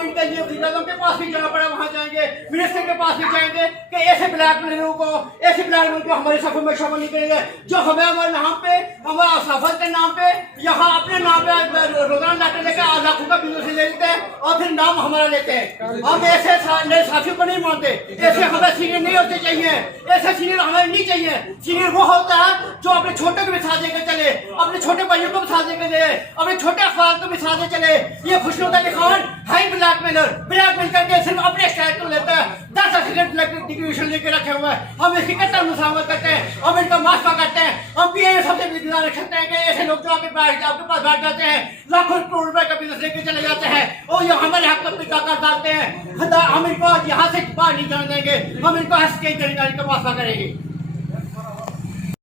इनके लिए वज़ीर-ए-आज़म के पास भी जाना पड़ा, वहाँ जाएंगे, मिनिस्टर के पास भी जाएंगे कि ऐसे ब्लैकमेलरों को, ऐसे ब्लैकमेलर को हमारे सफर में शामिल नहीं करेंगे जो हमें हमारे नाम पे, हमारे सफर के नाम पे, यहाँ अपने नाम पे रोजाना लेटर लेकर लाखों का बिजनेस ले लेते हैं और फिर नाम हमारा लेते हैं। हम ऐसे नए साथियों को नहीं मानते, ऐसे हमें सीनियर नहीं होते चाहिए, ऐसे सीनियर हमें नहीं चाहिए। सीनियर वो होता है जो अपने छोटे को बिठा देकर चले, अपने छोटे भाइयों को बिठा देकर चले, अपने छोटे अफराद को बिठा दे चले। ये खुशनुमा अली खान है ब्लैकमेलर, ब्लैकमेल करके सिर्फ अपने स्टैंड को लेता है, 10 डिग्री लेके रखे हुए हैं। हम इसकी कट्टर मुसावत करते हैं, हम इनका माफा करते हैं। हम भी ये सबसे गुजारिश रख सकते हैं कि ऐसे लोग जो आपके पास बैठ जाते हैं, लाखों करोड़ रुपए का बिजनेस लेके चले जाते हैं और ये हमारे हक में ताकत डालते हैं, हम इनको यहाँ से बाहर नहीं जाने देंगे। हम इनको हंस के का माफा करेंगे।